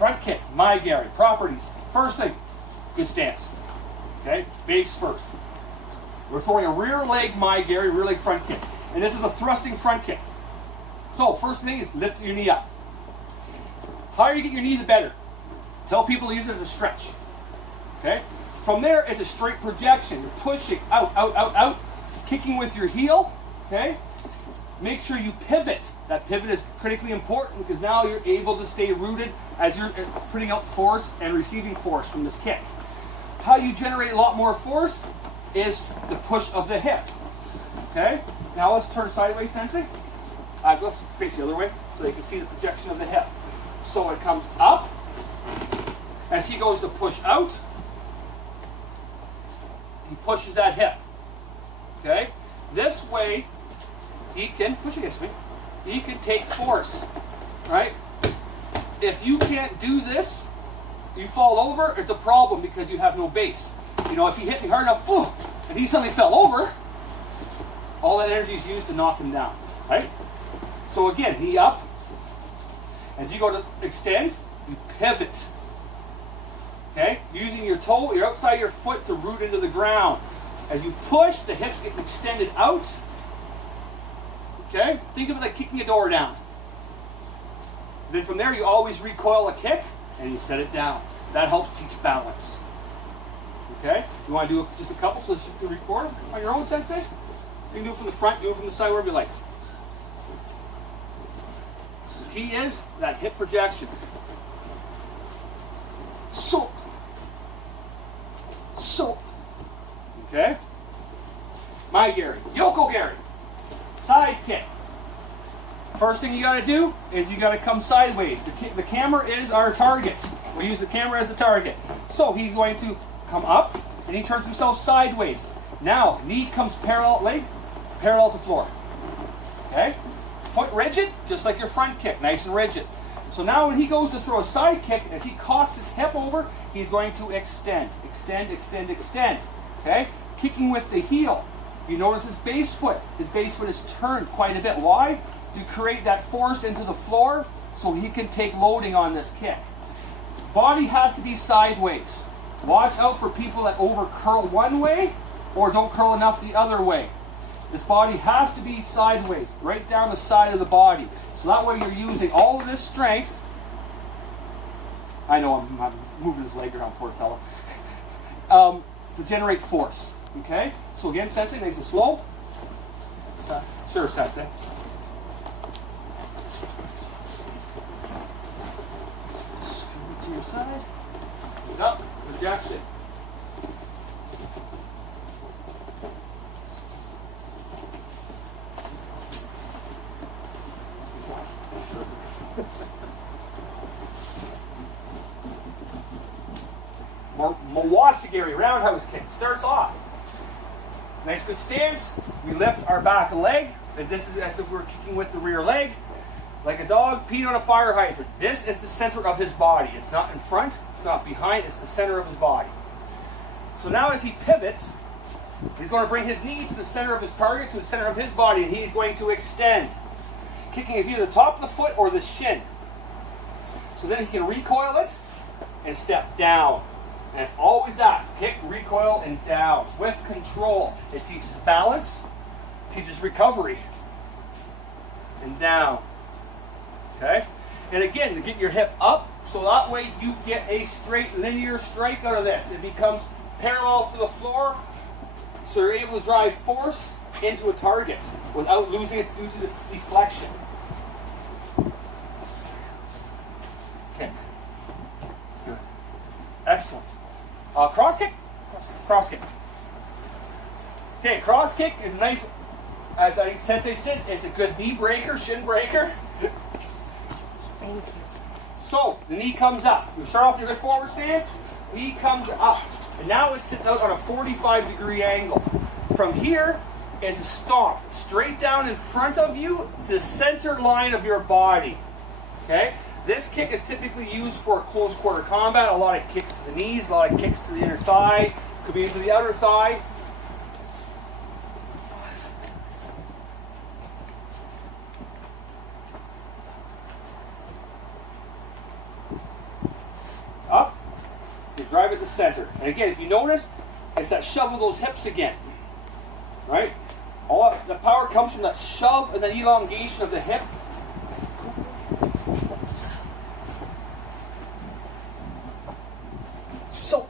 Front kick, my Gary. Properties. First thing, good stance. Okay, base first. We're throwing a rear leg, my Gary, rear leg front kick. And this is a thrusting front kick. So, first thing is lift your knee up. The higher you get your knee, the better. Tell people to use it as a stretch. Okay? From there, it's a straight projection. You're pushing out, out, out, out, kicking with your heel. Okay? Make sure you pivot. That pivot is critically important because now you're able to stay rooted as you're putting out force and receiving force from this kick. How you generate a lot more force is the push of the hip. Okay? Now let's turn sideways, Sensei. Let's face the other way so you can see the projection of the hip. So it comes up. As he goes to push out, he pushes that hip. Okay? This way, he can push against me. He can take force. Right? If you can't do this, you fall over, it's a problem because you have no base. You know, if he hit me hard enough, and he suddenly fell over, all that energy is used to knock him down. Right? So again, knee up. As you go to extend, you pivot. Okay? Using your toe, your outside of your foot to root into the ground. As you push, the hips get extended out. Okay? Think of it like kicking a door down. Then from there, you always recoil a kick and you set it down. That helps teach balance. Okay? You want to do just a couple so that you can record on your own, Sensei? You can do it from the front, do it from the side, wherever you like. So key is that hip projection. So. Okay? My Gary. Yoko Gary. Side kick. First thing you got to do is you got to come sideways. The camera is our target. We use the camera as the target. So he's going to come up and he turns himself sideways. Now, knee comes parallel, leg parallel to floor. Okay? Foot rigid, just like your front kick, nice and rigid. So now when he goes to throw a side kick, as he cocks his hip over, he's going to extend, extend, extend, extend. Okay? Kicking with the heel. If you notice his base foot is turned quite a bit. Why? To create that force into the floor so he can take loading on this kick. Body has to be sideways. Watch out for people that over curl one way or don't curl enough the other way. This body has to be sideways, right down the side of the body. So that way you're using all of this strength. I know I'm moving his leg around, poor fellow. To generate force. Okay? So again, Sensei, nice and slow. Sure, Sensei. Scoot to your side. Up, projection. Mawashigiri, roundhouse kick. Starts off. Nice good stance. We lift our back leg. This is as if we were kicking with the rear leg. Like a dog peeing on a fire hydrant. This is the center of his body. It's not in front, it's not behind, it's the center of his body. So now as he pivots, he's going to bring his knee to the center of his target, to the center of his body, and he's going to extend. Kicking is either the top of the foot or the shin. So then he can recoil it and step down. And it's always that. Kick, recoil, and down. With control. It teaches balance, teaches recovery. And down. Okay? And again, to get your hip up, so that way you get a straight linear strike out of this. It becomes parallel to the floor, so you're able to drive force into a target without losing it due to the deflection. Kick. Good. Excellent. Cross kick? Cross kick. Okay, cross kick is nice. As I Sensei said, it's a good knee breaker, shin breaker. So, the knee comes up. You start off in your good forward stance, knee comes up. And now it sits out on a 45-degree angle. From here, it's a stomp. Straight down in front of you to the center line of your body. Okay? This kick is typically used for close quarter combat. A lot of kicks to the knees, a lot of kicks to the inner thigh. Could be into the outer thigh. drive it to center. And again, if you notice, it's that shove of those hips again. Right? All the power comes from that shove and that elongation of the hip. So